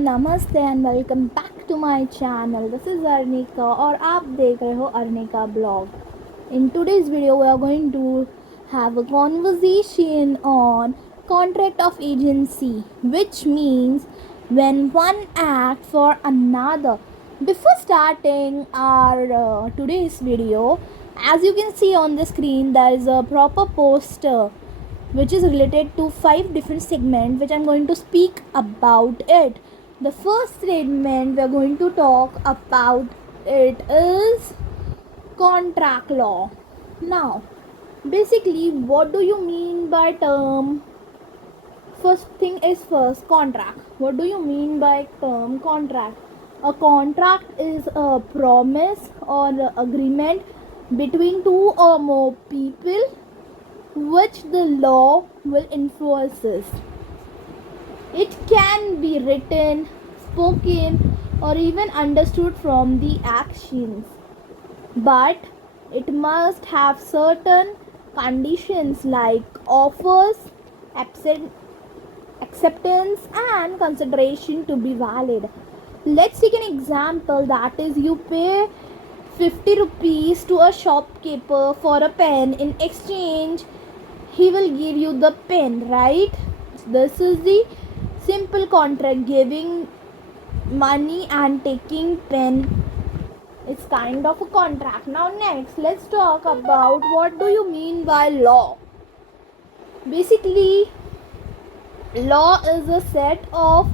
नमस्ते and welcome back to my channel. This is Arnika और आप देख रहे हो Arnika blog. In today's video we are going to have a conversation on contract of agency, which means when one act for another. Before starting our today's video, as you can see on the screen, there is a proper poster which is related to 5 different segments which I'm going to speak about it. The first segment we are going to talk about it is contract law. Now, basically, what do you mean by term? First thing is first, contract. What do you mean by term contract? A contract is a promise or agreement between two or more people which the law will enforce. It can be written, spoken, or even understood from the actions, but it must have certain conditions like offers, acceptance, and consideration to be valid. Let's take an example, that is, you pay 50 rupees to a shopkeeper for a pen. In exchange, he will give you the pen, right? This is the simple contract. Giving money and taking pen is kind of a contract. Now next, let's talk about what do you mean by law. Basically, law is a set of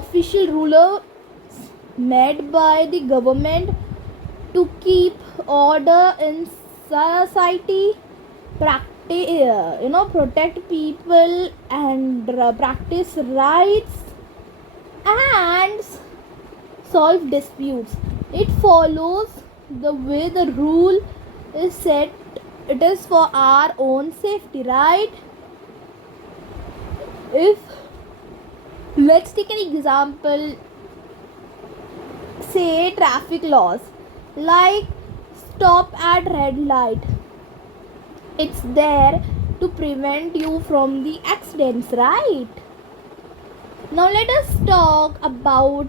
official rules made by the government to keep order in society, protect people, and practice rights and solve disputes. It follows the way the rule is set. It is for our own safety, right? If let's take an example, say traffic laws, like stop at red light. It's there to prevent you from the accidents, right? Now let us talk about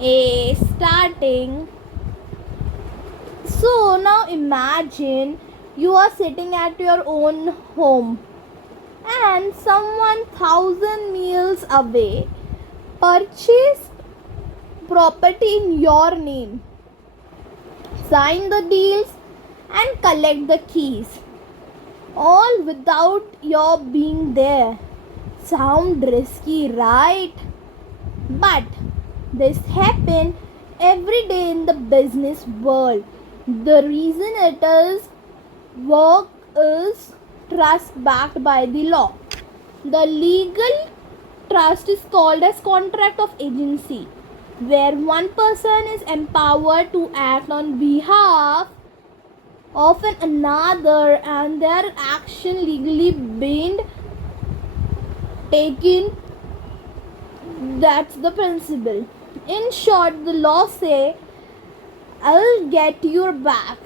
a starting. So now imagine you are sitting at your own home and someone 1,000 miles away purchased property in your name. Sign the deals and collect the keys, all without your being there. Sound risky, right? But this happens every day in the business world. The reason it is work is trust backed by the law. The legal trust is called as contract of agency, where one person is empowered to act on behalf of another and their action legally bind taken. That's the principle. In short, the law say, I'll get your back.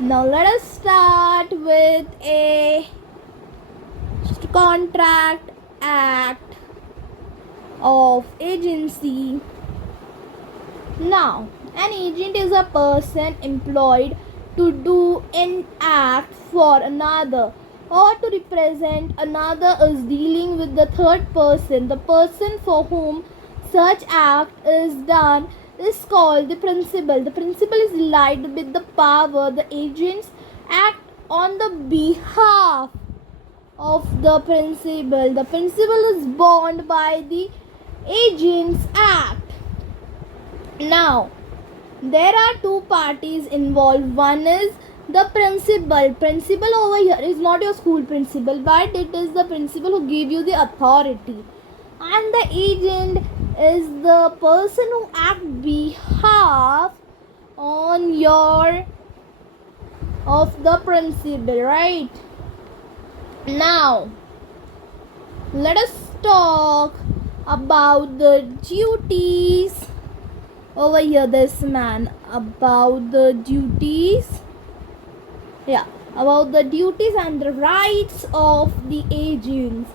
Now let us start with a contract act of agency. Now, an agent is a person employed to do an act for another or to represent another is dealing with the third person. The person for whom such act is done is called the principal. The principal is allied with the power. The agents act on the behalf of the principal. The principal is bound by the agents act. Now, there are two parties involved. One is the principal. Principal over here is not your school principal, but it is the principal who gave you the authority. And the agent is the person who acts behalf on your of the principal, right? Now, let us talk about the duties. Over here, this man about the duties. About the duties and the rights of the agents.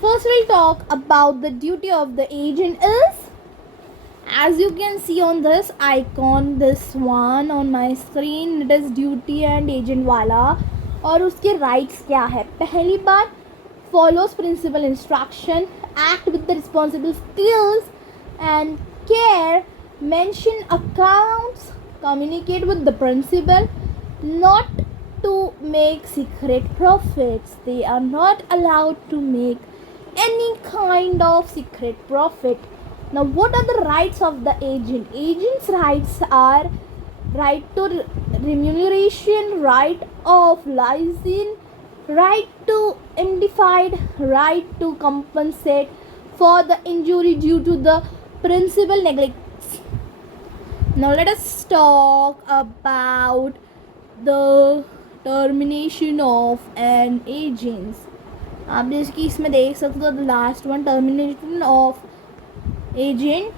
First, we'll talk about the duty of the agent is, as you can see on this icon, this one on my screen, it is duty and agent वाला. और उसके rights क्या है? पहली बात, follows principal instruction, act with the responsible skills and care, mention accounts, communicate with the principal, not to make secret profits. They are not allowed to make any kind of secret profit. Now, what are the rights of the agent? Agent's rights are right to remuneration, right of license, right to indemnified, right to compensate for the injury due to the principal neglects. Now let us talk about the termination of an agent. आप जैसे इसमें देख सकते हो, the last one, termination of agent.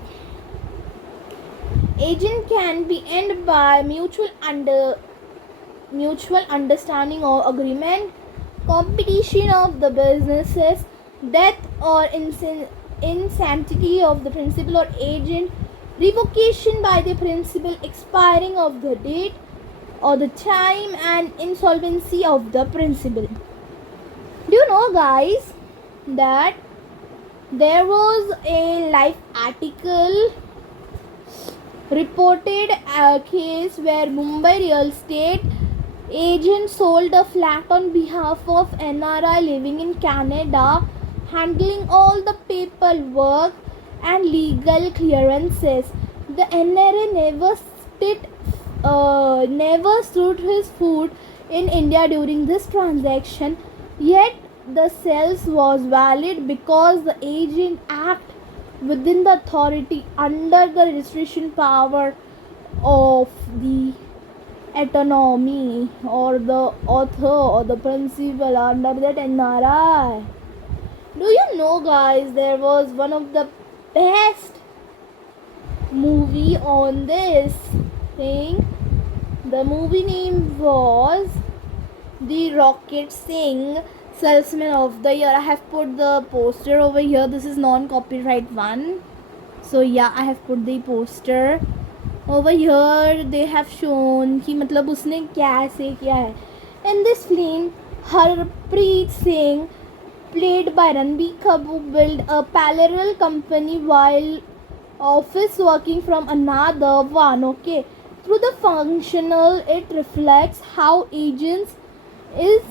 Agent can be ended by mutual understanding or agreement, competition of the businesses, death or insanity of the principal or agent, revocation by the principal, expiring of the date or the time, and insolvency of the principal. Do you know, guys, that there was a live article reported a case where Mumbai real estate agent sold a flat on behalf of NRI living in Canada, handling all the paperwork and legal clearances. The NRI never stood his foot in India during this transaction, yet the sales was valid because the agent acted within the authority under the registration power of the autonomy or the author or the principal under that NRI. Do you know, guys, there was one of the best movie on this thing. The movie name was The Rocket Singh Salesman of the Year. I have put the poster over here. This is non-copyright one. So yeah, I have put the poster over here. They have shown कि मतलब उसने कैसे किया है. In this film, Harpreet Singh, played by Ranbir Kapoor, built a parallel company while office working from another one. Okay, through the functional, it reflects how agents is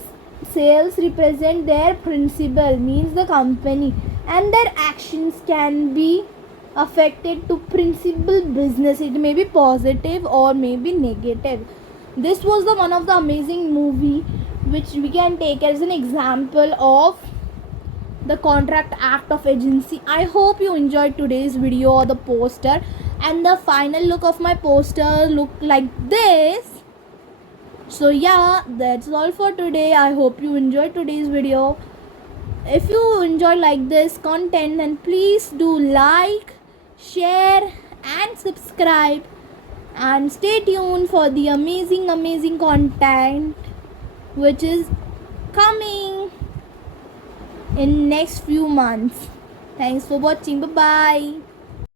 sales represent their principal, means the company, and their actions can be affected to principal business. It may be positive or may be negative. This was the one of the amazing movie which we can take as an example of the contract act of agency. I hope you enjoyed today's video or the poster, and the final look of my poster look like this. So yeah, that's all for today. I hope you enjoyed today's video. If you enjoyed like this content, then please do like, share and subscribe, and stay tuned for the amazing content which is coming in next few months. Thanks for watching. Bye bye.